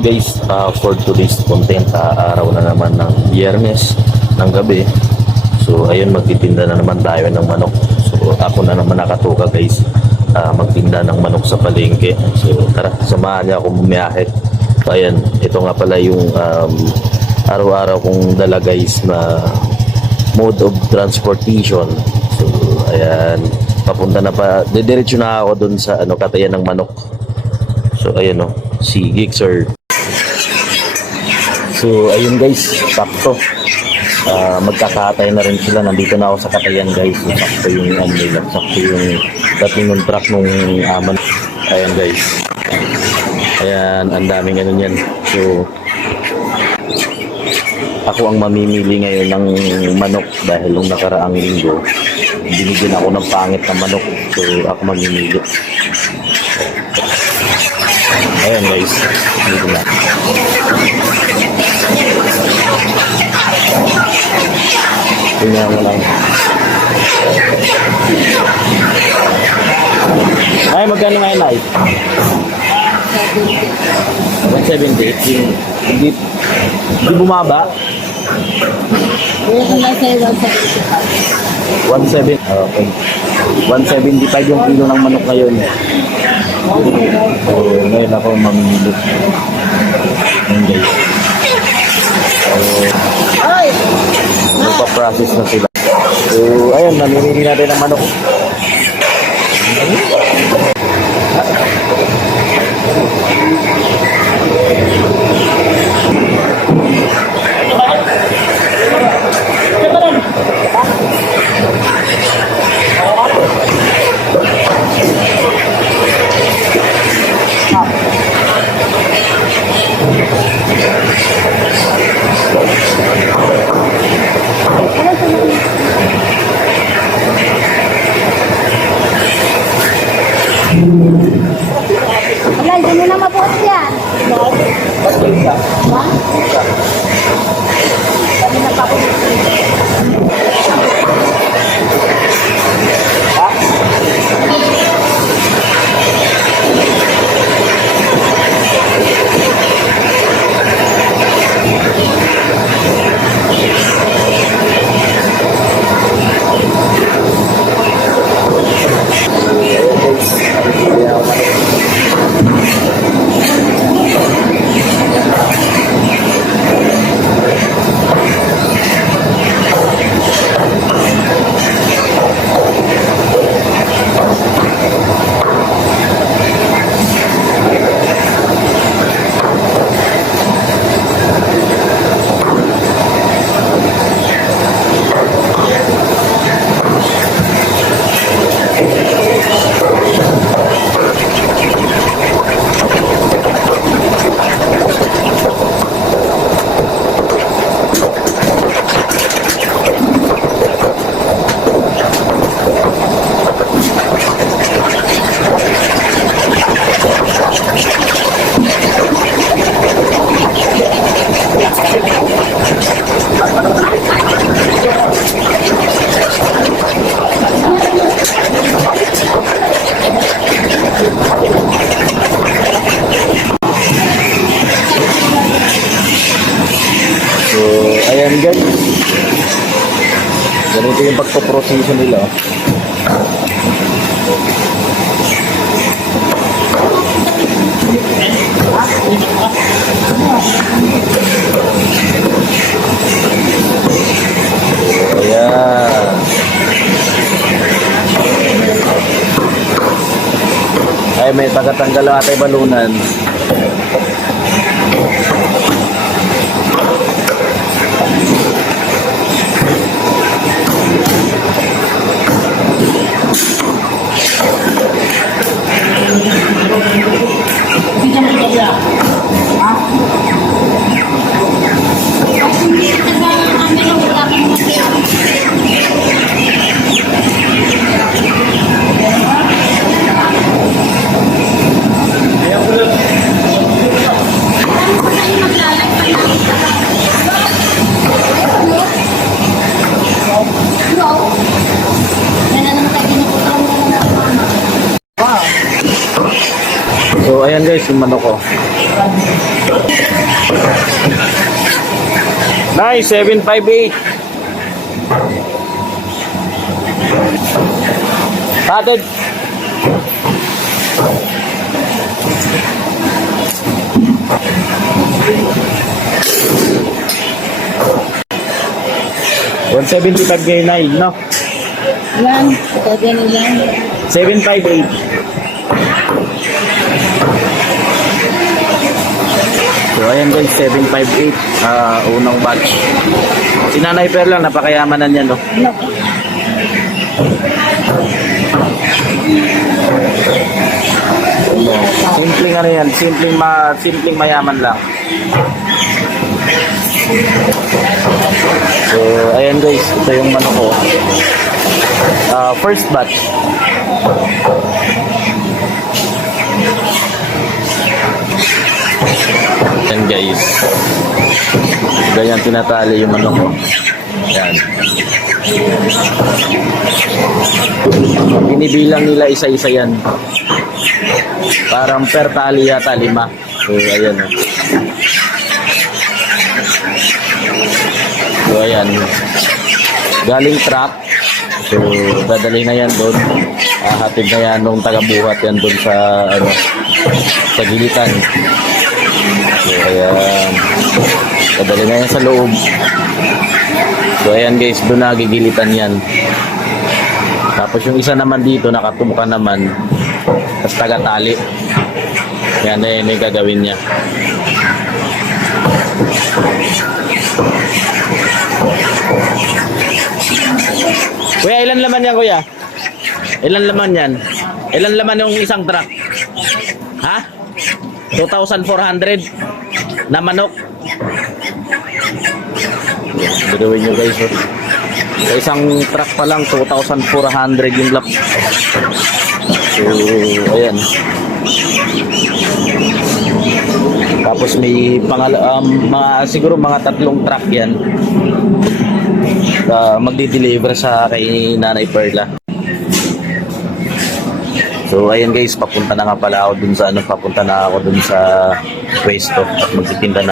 Guys, for today's content, araw na naman ng Biyernes ng gabi. So ayun, magtitinda na naman tayo ng manok. So ako na naman nakatuka guys, magtinda ng manok sa palengke. So tara, samahan niya ako bumiyahe. So ayan, ito nga pala yung araw-araw kong dala guys na mode of transportation. So ayan, papunta na pa, didiretso na ako dun sa katayan ng manok. So ayan si Gixer. So ayun guys, sakto. Magkakatay na rin sila. Nandito na ako sa katayan guys. So, sakto yung sakto yung dating ng truck nung aman. Ayan guys. Ayan, ang daming niyan. So ako ang mamimili ngayon ng manok dahil nung nakaraang linggo binigyan ako ng pangit na manok. So ako mamimili. Ayan guys, dito na. Tingnan mo lang. Ay, magkano ngayon ay? 170. Hindi bumaba? Yung nasa 170. Okay. 175 yung kilo ng manok ngayon. So, ngayon ako mamimili. Ayan guys. So, magpa-process na sila. So, ayan, namimili natin ng manok. wala, hindi mo na mabuhat yan. Ha? Kami na pa ako. So, ayan guys. Ganito yung pagpo-procession nila. Ayan. Ay, may tagatanggal ang atay balunan. So ayan guys, yung manok ko. Nice, 758. Patid. $175 ngayon na no? Yan, kagano lang. 758. So ayan guys, 758. Unang batch. Si Nanay Perla, napakayamanan niya, no? Ano? Simpleng ano yan, simpleng mayaman lang. So ayan guys, ito yung manok ko. First batch. Yan guys. Ganyan tinatali yung manok ko. Yan. Binibilang nila isa-isa yan. Parang per tali yata 5. So ayan. So ayan. Galing truck. So dadali na yan doon. Hatid na yan nung taga-buhat yan doon sa ano, sa gilitan. So ayan. Dadali na yan sa loob. So ayan guys, doon nagigilitan yan. Tapos yung isa naman dito nakatumuka naman. Tapos taga-tali. Yan na yung gagawin niya. Kuya, ilan laman yan kuya? Ilan laman yan? Ilan laman yung isang truck? Ha? 2,400 na manok. Gagawin nyo guys. Sa isang truck pa lang 2,400 yung lap. So ayan. Tapos may siguro mga 3 truck yan. Magdi-deliver sa kay Nanay Perla. So ayan guys, papunta na nga pala ako dun sa papunta na ako dun sa pwesto at magtitinda na.